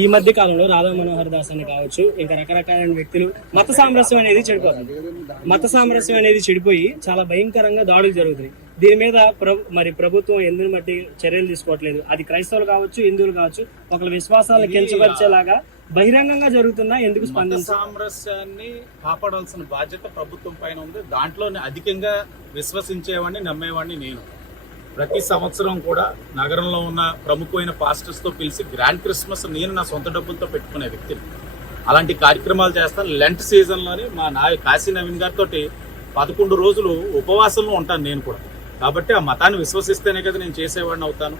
ఈ మధ్య కాలంలో రాధా మనోహర్ దాస్ అని కావచ్చు ఇంకా రకరకాలైన వ్యక్తులు మత సామరస్యం అనేది చెడిపోతుంది మత సామరస్యం అనేది చెడిపోయి చాలా భయంకరంగా దాడులు జరుగుతున్నాయి దీని మీద మరి ప్రభుత్వం ఎందుని బట్టి చర్యలు తీసుకోవట్లేదు అది క్రైస్తవులు కావచ్చు హిందువులు కావచ్చు ఒకళ్ళ విశ్వాసాలను కించపరిచేలాగా బహిరంగంగా జరుగుతున్నా ఎందుకు స్పందన సామరస్యాన్ని కాపాడాల్సిన బాధ్యత ప్రభుత్వం పైన ఉంది దాంట్లోనే అధికంగా విశ్వసించేవాడిని నమ్మేవాడిని నేను ప్రతి సంవత్సరం కూడా నగరంలో ఉన్న ప్రముఖమైన పాస్టర్స్తో పిలిచి గ్రాండ్ క్రిస్మస్ నేను నా సొంత డబ్బులతో పెట్టుకునే వ్యక్తిని అలాంటి కార్యక్రమాలు చేస్తాను లెంట్ సీజన్లోనే మా నాయ కాశీ నవీన్ గారితో పదకొండు రోజులు ఉపవాసంలో ఉంటాను నేను కూడా కాబట్టి ఆ మతాన్ని విశ్వసిస్తేనే కదా నేను చేసేవాడిని అవుతాను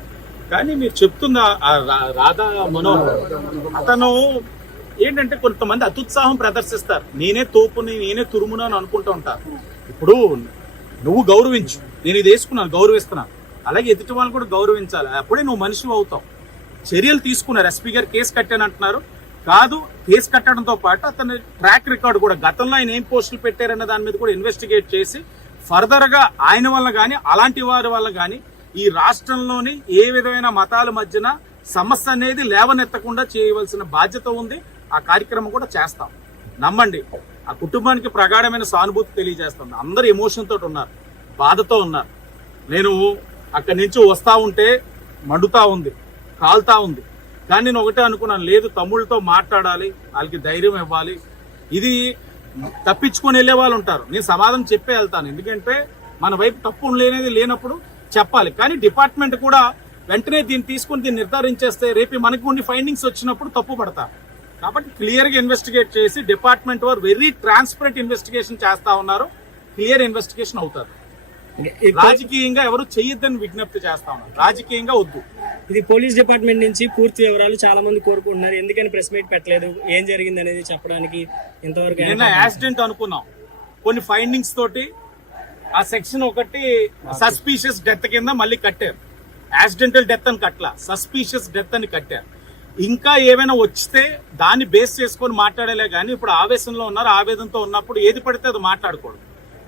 కానీ మీరు చెప్తున్న ఆ రాధా మనో అతను ఏంటంటే కొంతమంది అత్యుత్సాహం ప్రదర్శిస్తారు నేనే తోపుని నేనే తురుమును అని అనుకుంటూ ఉంటాను ఇప్పుడు నువ్వు గౌరవించు నేను ఇది వేసుకున్నాను గౌరవిస్తున్నాను అలాగే ఎదుటి వాళ్ళని కూడా గౌరవించాలి అప్పుడే నువ్వు మనిషి అవుతావు చర్యలు తీసుకున్నారు ఎస్పీ గారు కేసు అంటున్నారు కాదు కేసు కట్టడంతో పాటు అతని ట్రాక్ రికార్డు కూడా గతంలో ఆయన ఏం పోస్టులు పెట్టారన్న దాని మీద కూడా ఇన్వెస్టిగేట్ చేసి ఫర్దర్గా ఆయన వల్ల కానీ అలాంటి వారి వల్ల కానీ ఈ రాష్ట్రంలోని ఏ విధమైన మతాల మధ్యన సమస్య అనేది లేవనెత్తకుండా చేయవలసిన బాధ్యత ఉంది ఆ కార్యక్రమం కూడా చేస్తాం నమ్మండి ఆ కుటుంబానికి ప్రగాఢమైన సానుభూతి తెలియజేస్తుంది అందరు ఎమోషన్ తోటి ఉన్నారు బాధతో ఉన్నారు నేను అక్కడి నుంచి వస్తూ ఉంటే మండుతా ఉంది కాల్తా ఉంది కానీ నేను ఒకటే అనుకున్నాను లేదు తమ్ముళ్ళతో మాట్లాడాలి వాళ్ళకి ధైర్యం ఇవ్వాలి ఇది తప్పించుకొని వెళ్ళే వాళ్ళు ఉంటారు నేను సమాధానం చెప్పే వెళ్తాను ఎందుకంటే మన వైపు తప్పు లేనేది లేనప్పుడు చెప్పాలి కానీ డిపార్ట్మెంట్ కూడా వెంటనే దీన్ని తీసుకుని దీన్ని నిర్ధారించేస్తే రేపు మనకు కొన్ని ఫైండింగ్స్ వచ్చినప్పుడు తప్పు పడతా కాబట్టి క్లియర్గా ఇన్వెస్టిగేట్ చేసి డిపార్ట్మెంట్ వారు వెరీ ట్రాన్స్పరెంట్ ఇన్వెస్టిగేషన్ చేస్తూ ఉన్నారు క్లియర్ ఇన్వెస్టిగేషన్ అవుతారు రాజకీయంగా ఎవరు చేయొద్దని విజ్ఞప్తి చేస్తా ఉన్నారు రాజకీయంగా వద్దు ఇది పోలీస్ డిపార్ట్మెంట్ నుంచి పూర్తి వివరాలు చాలా మంది కోరుకుంటున్నారు ఎందుకని ప్రెస్ మీట్ పెట్టలేదు ఏం జరిగింది అనేది చెప్పడానికి ఇంతవరకు నిన్న యాక్సిడెంట్ అనుకున్నాం కొన్ని ఫైండింగ్స్ తోటి ఆ సెక్షన్ ఒకటి సస్పీషియస్ డెత్ కింద మళ్ళీ కట్టారు యాక్సిడెంటల్ డెత్ అని కట్టలా సస్పీషియస్ డెత్ అని కట్టారు ఇంకా ఏమైనా వచ్చితే దాన్ని బేస్ చేసుకొని మాట్లాడలే కానీ ఇప్పుడు ఆవేశంలో ఉన్నారు ఆవేదనతో ఉన్నప్పుడు ఏది పడితే అది మాట్లాడకూడదు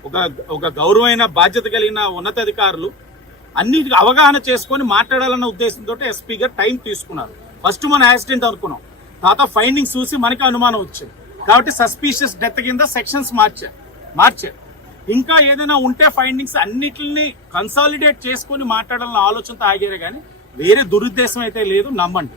ఒక ఒక గౌరవమైన బాధ్యత కలిగిన ఉన్నతాధికారులు అన్నిటికీ అవగాహన చేసుకొని మాట్లాడాలన్న ఉద్దేశంతో ఎస్పీ గారు టైం తీసుకున్నారు ఫస్ట్ మనం యాక్సిడెంట్ అనుకున్నాం తర్వాత ఫైండింగ్స్ చూసి మనకి అనుమానం వచ్చింది కాబట్టి సస్పీషియస్ డెత్ కింద సెక్షన్స్ మార్చారు మార్చారు ఇంకా ఏదైనా ఉంటే ఫైండింగ్స్ అన్నిటిని కన్సాలిడేట్ చేసుకొని మాట్లాడాలన్న ఆలోచనతో ఆగారు కానీ వేరే దురుద్దేశం అయితే లేదు నమ్మండి